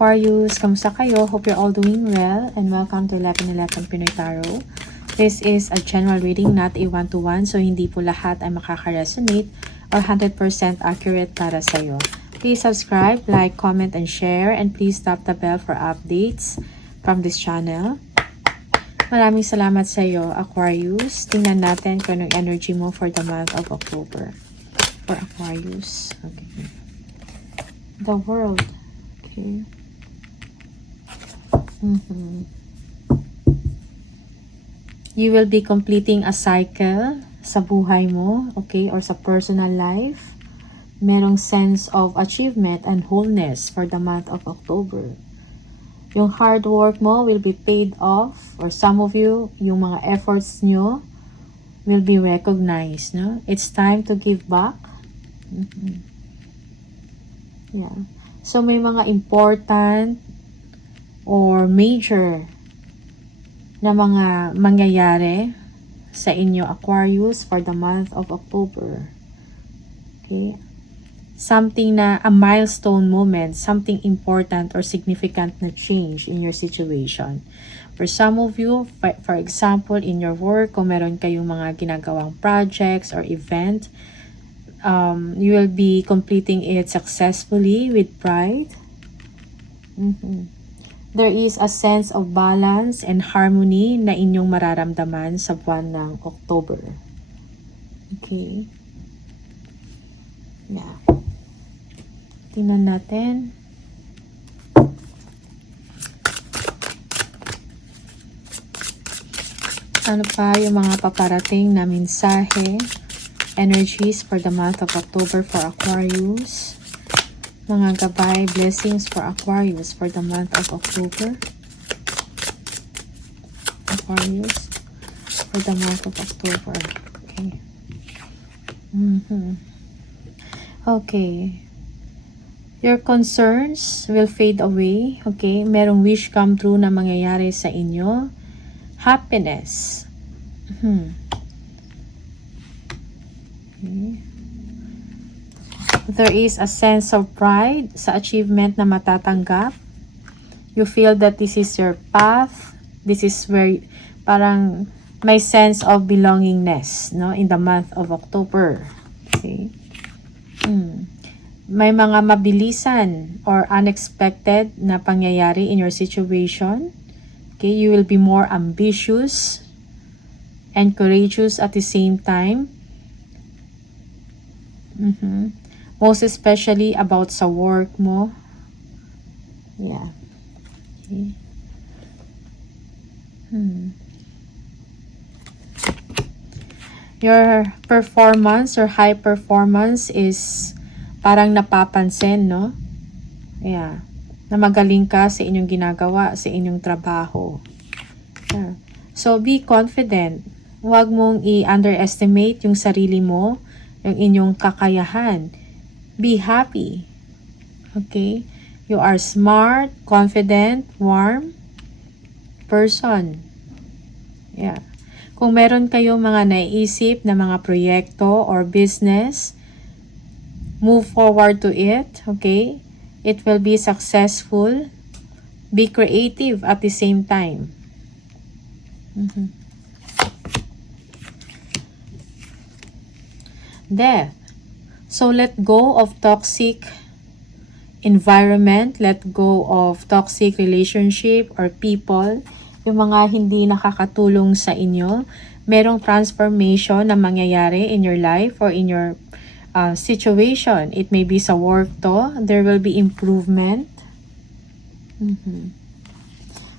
Aquarius, kamusta kayo? Hope you're all doing well and welcome to 1111 Pinoy Tarot. This is a general reading, not a one-to-one, so hindi po lahat ay makaka-resonate or 100% accurate para sa'yo. Please subscribe, like, comment, and share, and please tap the bell for updates from this channel. Maraming salamat sa iyo, Aquarius. Tingnan natin kung anong energy mo for the month of October. For Aquarius. Okay. The World. Okay. You will be completing a cycle sa buhay mo, okay, or sa personal life. Merong sense of achievement and wholeness for the month of October. Yung hard work mo will be paid off, or some of you, yung mga efforts nyo will be recognized, no? It's time to give back. Yeah. So, may mga important or major na mga mangyayari sa inyo, Aquarius, for the month of October. Okay? Something na, a milestone moment, something important or significant na change in your situation. For some of you, for example, in your work, kung meron kayong mga ginagawang projects or event, you will be completing it successfully with pride. There is a sense of balance and harmony na inyong mararamdaman sa buwan ng October. Okay. Yeah. Tingnan natin. Ano pa yung mga paparating na mensahe, energies for the month of October for Aquarius? Mga gabay, blessings for Aquarius for the month of October. Aquarius for the month of October. Okay. Okay. Your concerns will fade away. Okay. Merong wish come true na mangyayari sa inyo. Happiness. Okay. There is a sense of pride sa achievement na matatanggap. You feel that this is your path. This is where parang may sense of belongingness, no, in the month of October. Okay. May mga mabilisan or unexpected na pangyayari in your situation. Okay, you will be more ambitious and courageous at the same time. Most especially about sa work mo. Yeah. Okay. Your performance or high performance is parang napapansin, no? Yeah. Na magaling ka sa inyong ginagawa, sa inyong trabaho. Yeah. So, be confident. Huwag mong i-underestimate yung sarili mo, yung inyong kakayahan. Be happy. Okay? You are smart, confident, warm person. Yeah. Kung meron kayong mga naiisip na mga proyekto or business, move forward to it. Okay? It will be successful. Be creative at the same time. Death. So, let go of toxic environment, let go of toxic relationship or people, yung mga hindi nakakatulong sa inyo. Merong transformation na mangyayari in your life or in your situation. It may be sa work to, there will be improvement.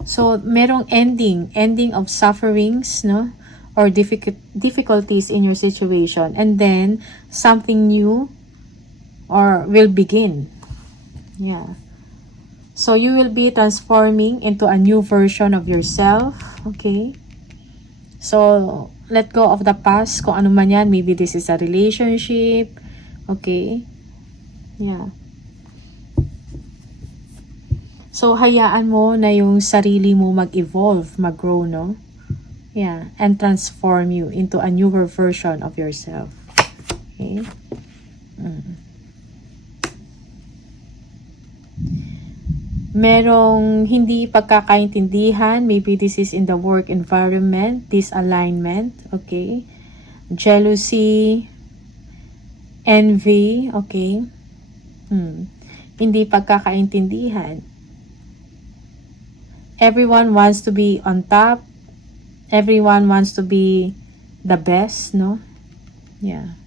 So, merong ending of sufferings, no? Or difficulties in your situation, and then something new or will begin. Yeah. So you will be transforming into a new version of yourself. Okay. So let go of the past, kung ano man yan. Maybe this is a relationship. Okay. Yeah. So hayaan mo na yung sarili mo mag-evolve, mag-grow, no? Yeah, and transform you into a newer version of yourself. Okay? merong hindi pagkakaintindihan. Maybe this is in the work environment, disalignment, okay? Jealousy, envy, okay? Hindi pagkakaintindihan. Everyone wants to be on top. Everyone wants to be the best, no? Yeah.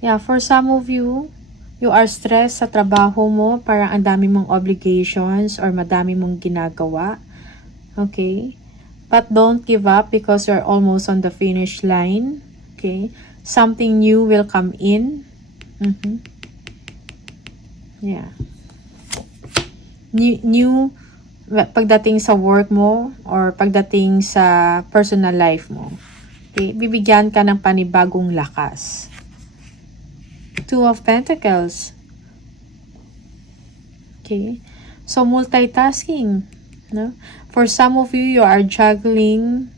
Yeah, for some of you, you are stressed sa trabaho mo, parang ang dami mong obligations or madami mong ginagawa. Okay? But don't give up because you're almost on the finish line. Okay? Something new will come in. Yeah. New pagdating sa work mo or pagdating sa personal life mo. Okay? Bibigyan ka ng panibagong lakas. Two of Pentacles. Okay? So, multitasking. No? For some of you, you are juggling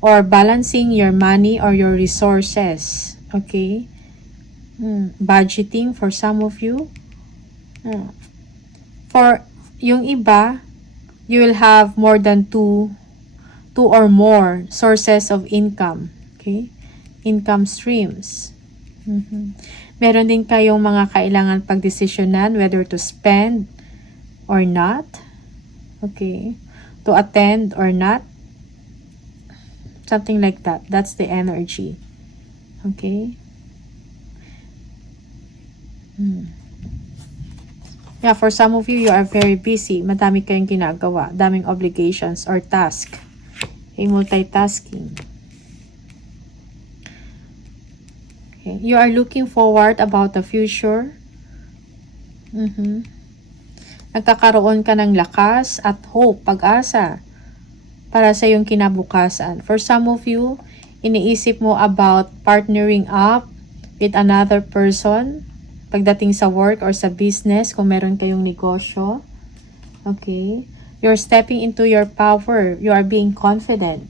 or balancing your money or your resources. Okay? Budgeting for some of you. For yung iba, you will have more than two or more sources of income. Okay? Income streams. Meron din kayong mga kailangan pagdesisyonan whether to spend or not. Okay? To attend or not. Something like that. That's the energy. Okay? Yeah, for some of you, you are very busy. Madami kayong ginagawa. Daming obligations or task. Okay, multitasking. Okay. You are looking forward about the future. Nagkakaroon ka ng lakas at hope, pag-asa para sa iyong kinabukasan. For some of you, iniisip mo about partnering up with another person pagdating sa work or sa business kung meron kayong negosyo. Okay? You're stepping into your power. You are being confident.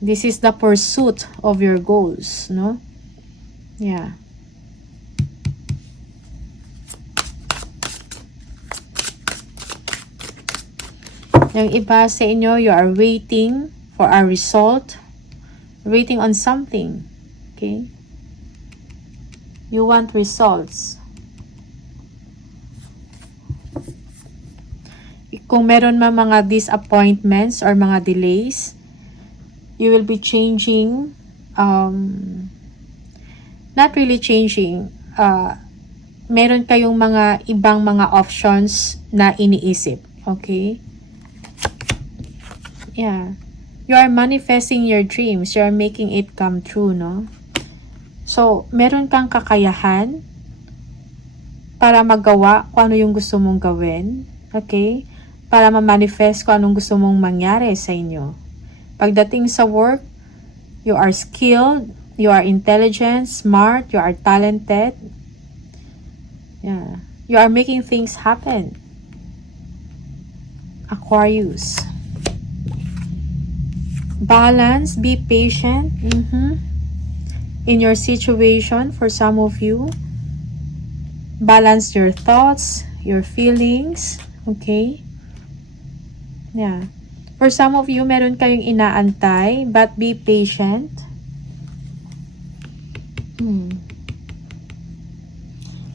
This is the pursuit of your goals, no? Yeah. Yung iba sa inyo, you are waiting for a result. Waiting on something. Okay? You want results. Kung meron man mga disappointments or mga delays, you will be changing, not really changing, meron kayong mga ibang mga options na iniisip. Okay? Yeah. You are manifesting your dreams. You are making it come true, no? So, meron kang kakayahan para magawa kung ano yung gusto mong gawin. Okay? Para ma-manifest kung anong gusto mong mangyari sa inyo. Pagdating sa work, you are skilled, you are intelligent, smart, you are talented. Yeah. You are making things happen. Aquarius. Balance, be patient. In your situation, for some of you, balance your thoughts, your feelings. Okay? Yeah. For some of you, meron kayong inaantay, but be patient.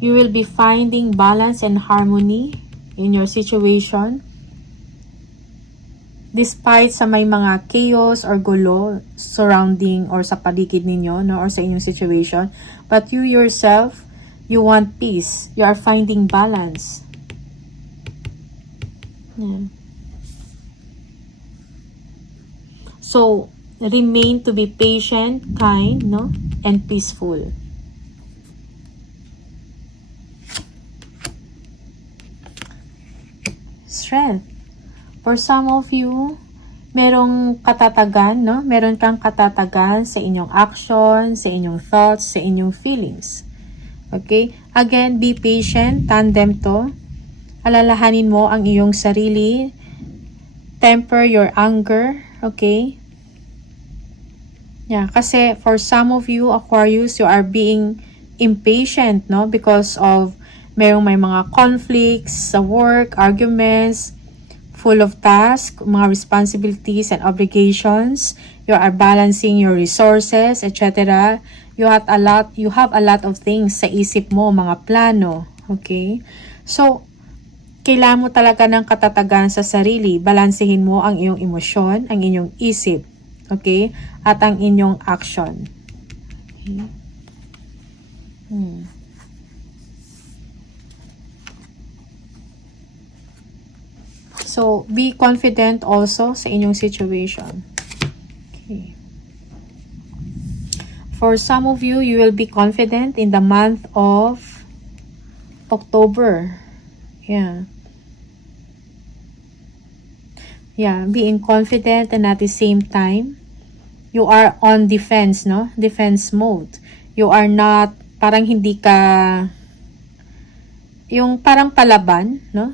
You will be finding balance and harmony in your situation. Despite sa may mga chaos or gulo surrounding or sa paligid ninyo, no, or sa inyong situation, but you yourself, you want peace. You are finding balance. Yeah. So, remain to be patient, kind, no, and peaceful. Strength. For some of you, merong katatagan, no? Meron kang katatagan sa inyong action, sa inyong thoughts, sa inyong feelings. Okay? Again, be patient. Tandem to. Alalahanin mo ang iyong sarili temper your anger, okay? Yeah, kasi for some of you, Aquarius, you are being impatient, no? Because of may mga conflicts sa work, arguments, full of tasks, mga responsibilities and obligations. You are balancing your resources, etc. You have a lot of things sa isip mo, mga plano, okay? So, kailangan mo talaga ng katatagan sa sarili. Balansehin mo ang iyong emosyon, ang inyong isip, okay? At ang inyong action. Okay. So, be confident also sa inyong situation. Okay. For some of you, you will be confident in the month of October. Yeah. Yeah, being confident and at the same time, you are on defense, no? Defense mode. You are not, parang hindi ka, yung parang palaban, no?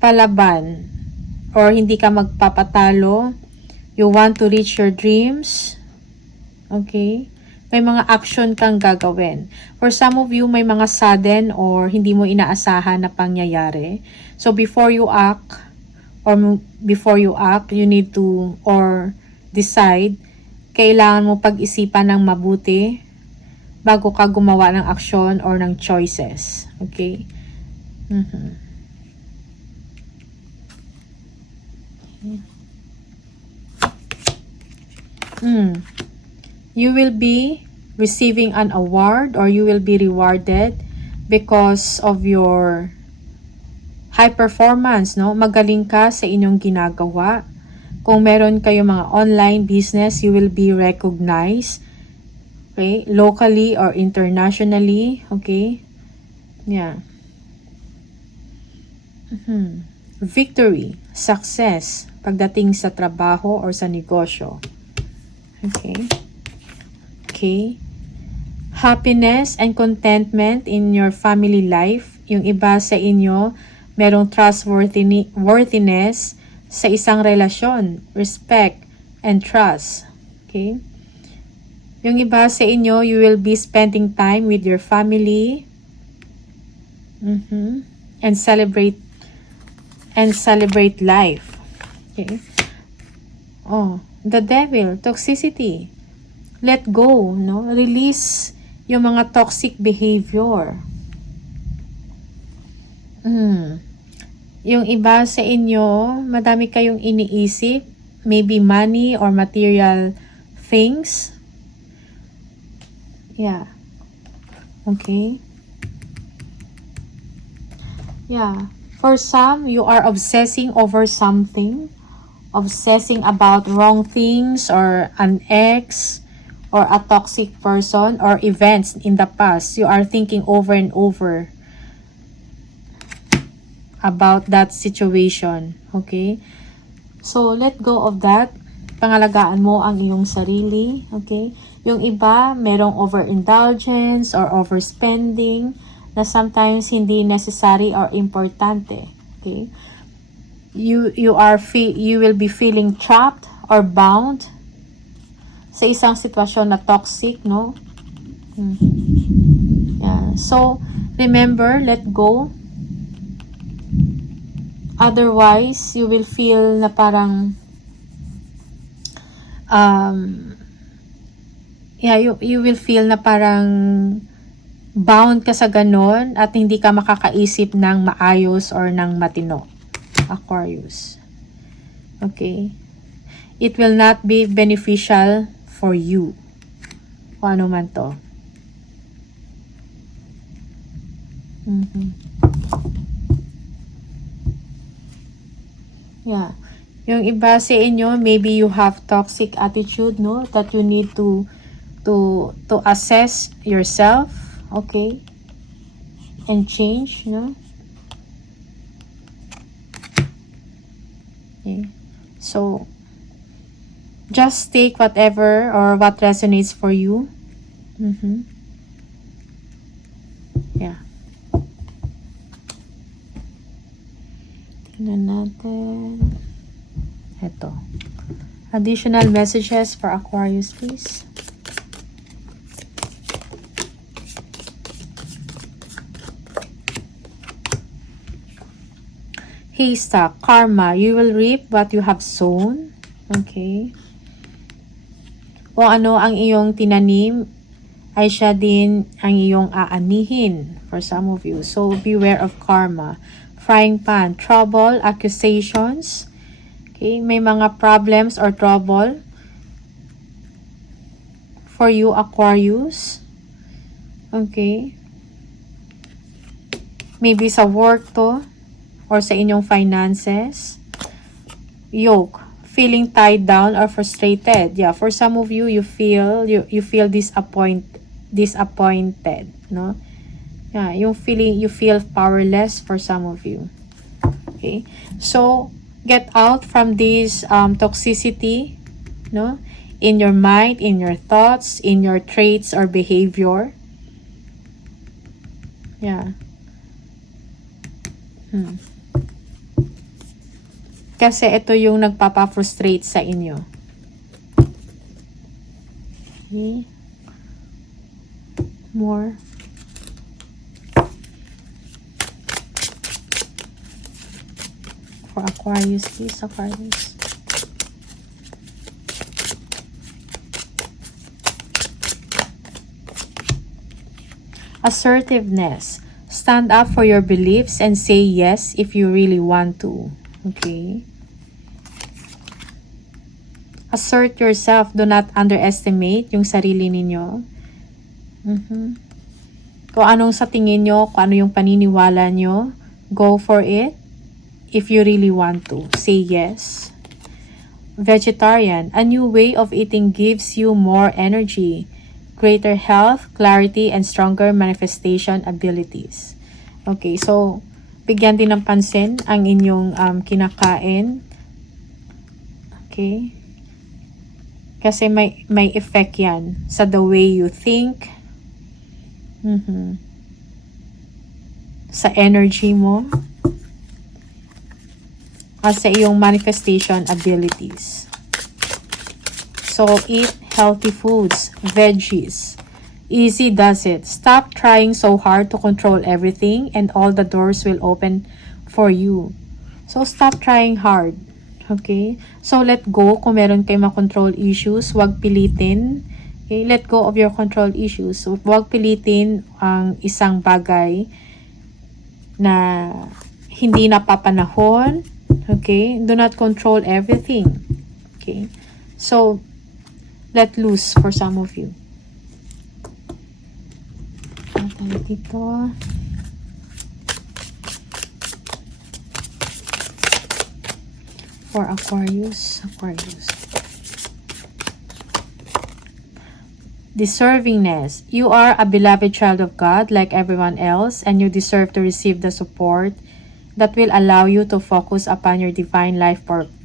Palaban. Or hindi ka magpapatalo. You want to reach your dreams. Okay? May mga action kang gagawin. For some of you, may mga sudden or hindi mo inaasahan na pangyayari. So, before you act, you need to, or decide, kailangan mo pag-isipan ng mabuti bago ka gumawa ng aksyon or ng choices. Okay? You will be receiving an award or you will be rewarded because of your high performance, no? Magaling ka sa inyong ginagawa. Kung meron kayo mga online business, you will be recognized, okay? Locally or internationally, okay? Yeah. Victory, success, pagdating sa trabaho or sa negosyo. Okay. Okay. Happiness and contentment in your family life. Yung iba sa inyo, merong trustworthiness sa isang relasyon, respect and trust. Okay? Yung iba sa inyo, you will be spending time with your family and celebrate life. Okay? Oh, the devil, toxicity. Let go, no? Release yung mga toxic behavior. Yung iba sa inyo, madami kayong iniisip, maybe money or material things. Yeah. Okay. Yeah. For some, you are obsessing over something, obsessing about wrong things or an ex or a toxic person or events in the past. You are thinking over and over about that situation. Okay? So, let go of that. Pangalagaan mo ang iyong sarili. Okay? Yung iba, merong overindulgence or overspending na sometimes hindi necessary or importante. Okay? You will be feeling trapped or bound sa isang sitwasyon na toxic, no? Yeah. So, remember, let go. Otherwise, you will feel na parang you will feel na parang bound ka sa ganon at hindi ka makakaisip ng maayos or ng matino. Aquarius. Okay? It will not be beneficial for you. O ano man to. Yeah. Yung iba sa inyo, maybe you have toxic attitude, no? That you need to assess yourself, okay? And change, no? Okay. So, just take whatever or what resonates for you. Yeah. Tingnan natin. Ito. Additional messages for Aquarius, please. Haystack, karma. You will reap what you have sown. Okay. Kung ano ang iyong tinanim, ay siya din ang iyong aanihin for some of you. So, beware of karma. Frying pan, trouble, accusations. Okay, may mga problems or trouble for you, Aquarius. Okay. Maybe sa work to, or sa inyong finances. Yoke, feeling tied down or frustrated. Yeah, for some of you, you feel disappointed, no? Yeah, you feel powerless for some of you. Okay? So, get out from this toxicity, no? In your mind, in your thoughts, in your traits or behavior. Yeah. Kasi ito yung nagpapa-frustrate sa inyo. Okay. More. For Aquarius, please, Aquarius. Assertiveness. Stand up for your beliefs and say yes if you really want to. Okay. Assert yourself. Do not underestimate yung sarili ninyo. Kung anong sa tingin nyo, kung ano yung paniniwala nyo, go for it. If you really want to, say yes. Vegetarian. A new way of eating gives you more energy, greater health, clarity, and stronger manifestation abilities. Okay, so bigyan din ng pansin ang inyong kinakain. Okay. Kasi may effect yan sa the way you think. Sa energy mo. At sa iyong manifestation abilities. So, eat healthy foods, veggies. Easy does it. Stop trying so hard to control everything and all the doors will open for you. So, stop trying hard. Okay? So, let go kung meron kayo control issues. Huwag pilitin. Okay? Let go of your control issues. So, huwag pilitin ang isang bagay na hindi napapanahon. Okay? Do not control everything. Okay? So, let loose for some of you. Dito. For Aquarius. Deservingness. You are a beloved child of God like everyone else, and you deserve to receive the support that will allow you to focus upon your divine life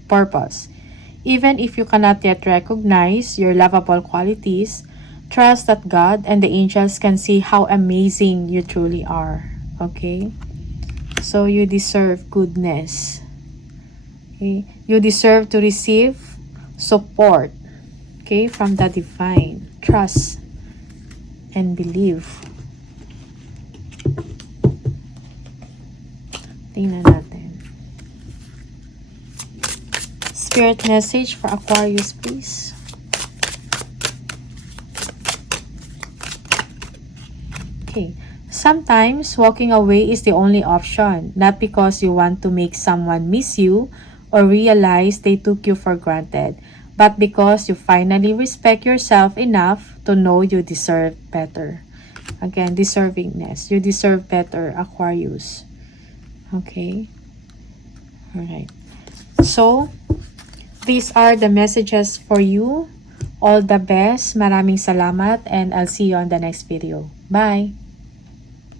purpose. Even if you cannot yet recognize your lovable qualities, trust that God and the angels can see how amazing you truly are. Okay? So you deserve goodness. Okay? You deserve to receive support, okay, from the divine. Trust and believe. Tingnan natin. Spirit message for Aquarius, please. Okay. Sometimes walking away is the only option, not because you want to make someone miss you or realize they took you for granted, but because you finally respect yourself enough to know you deserve better. Again, deservingness. You deserve better, Aquarius. Okay? Alright. So, these are the messages for you. All the best. Maraming salamat and I'll see you on the next video. Bye!